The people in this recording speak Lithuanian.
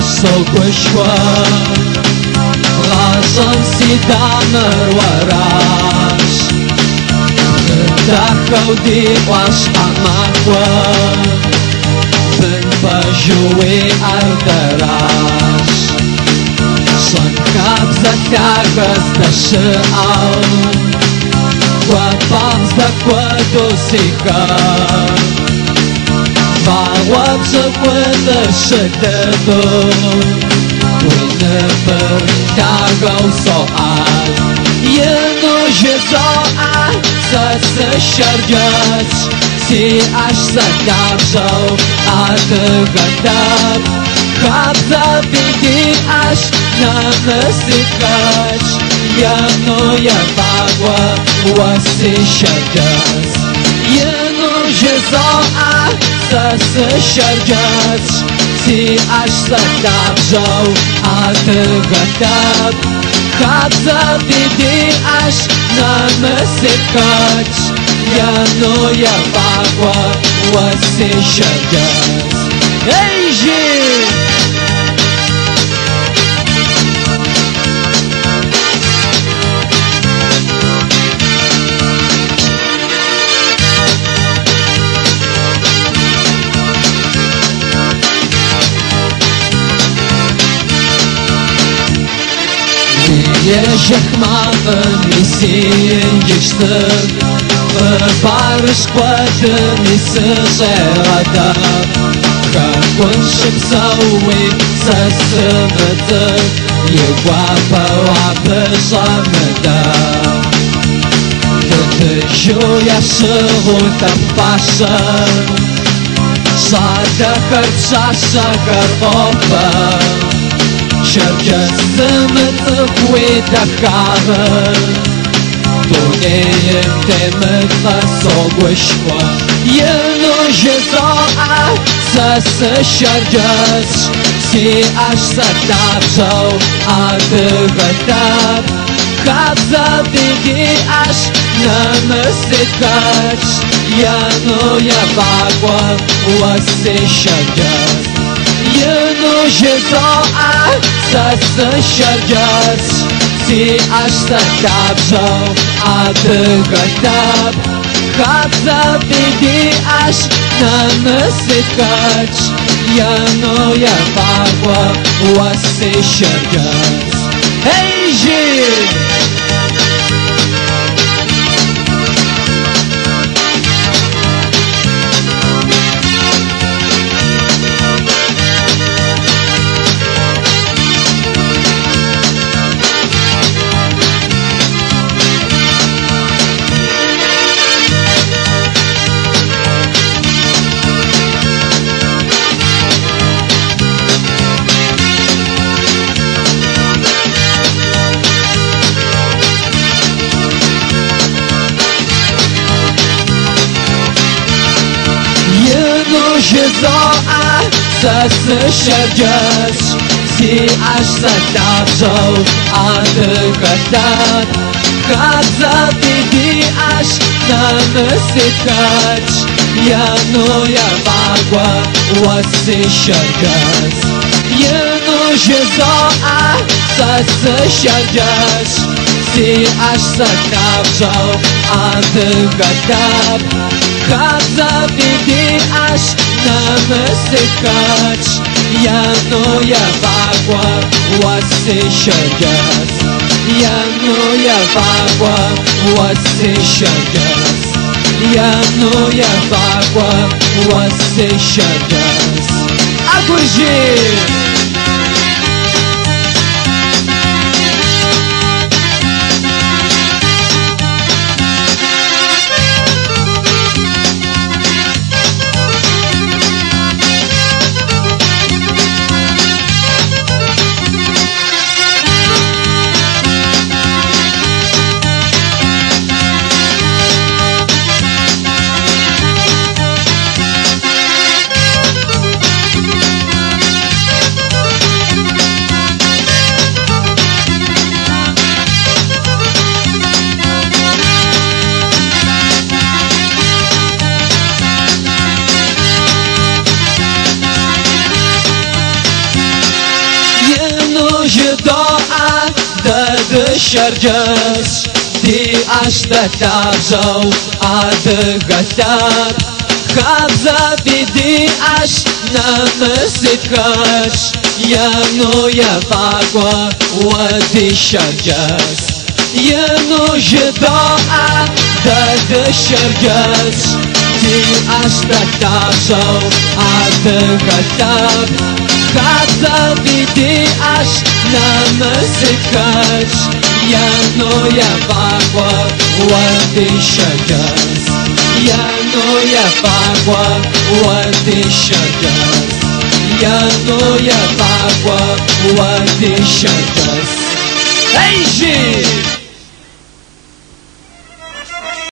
صوبشوا غاصن سيدامر وراش داخل دي واش أماكوا بن بجوي الدراش صن كابزة كاغز دشاو وبامز دكوادو سيكار Валваться выношедеду Вынепер тягал соат Ену же соат Сосещардяц Си аж закапжал Адыгадаб Хабза биди аж Нанасикач Ену я вагва Васищардяц Ену же соат Сосещардяц Си аж закапжал Адыгадаб Хабза биди аж Нанасикач Яну я вагва Васищардяц Эй, жив! Ежех мамын мисин geçtim Barış kwadın isi adam Kakun şıpsawi sasımıdı Yegwapa wapışamıda Kıtışı yaşığı tappaşın Şada kırçaşa karbopa Şerkesimizi kuydakarın Tuneyim temizle soğuşma Yenu jizoa sasışarcaz Si aşsa tapşav adıgıtab Kabza bidi aş namısikaç Yenu yabagwa vasışarcaz Yenu jizoa sasışarcaz Si aşsa tapşav adıgıtab Kabza bidi aş namısikaç Yenu yabagwa vasışarcaz Hey jim! Jizoa sasışarcaz Si aşsa tapşav adıgıtab Kabza bidi aş namısikaç Yenu yabagwa vasışarcaz Yenu jizoa sasışarcaz Si aşsa tapşav adıgıtab Kabza bidi aş namısikaç Yenu yabagwa vasışarcaz Yenu yabagwa vasışarcaz Yenu yabagwa vasışarcaz Agujim! doa dădășărgăs Ti așteptajau adăgătat Habza vidi aș namăsicăș Яну я вагва уадишаргас Яну жидоа дадышаргас Ти аштатажау адыгатав Хабза види аш намысыкаш Яну я вагва уадишаргас Яну я вагва уадишаргас Яну я вагва уадишаргас Эй, жив!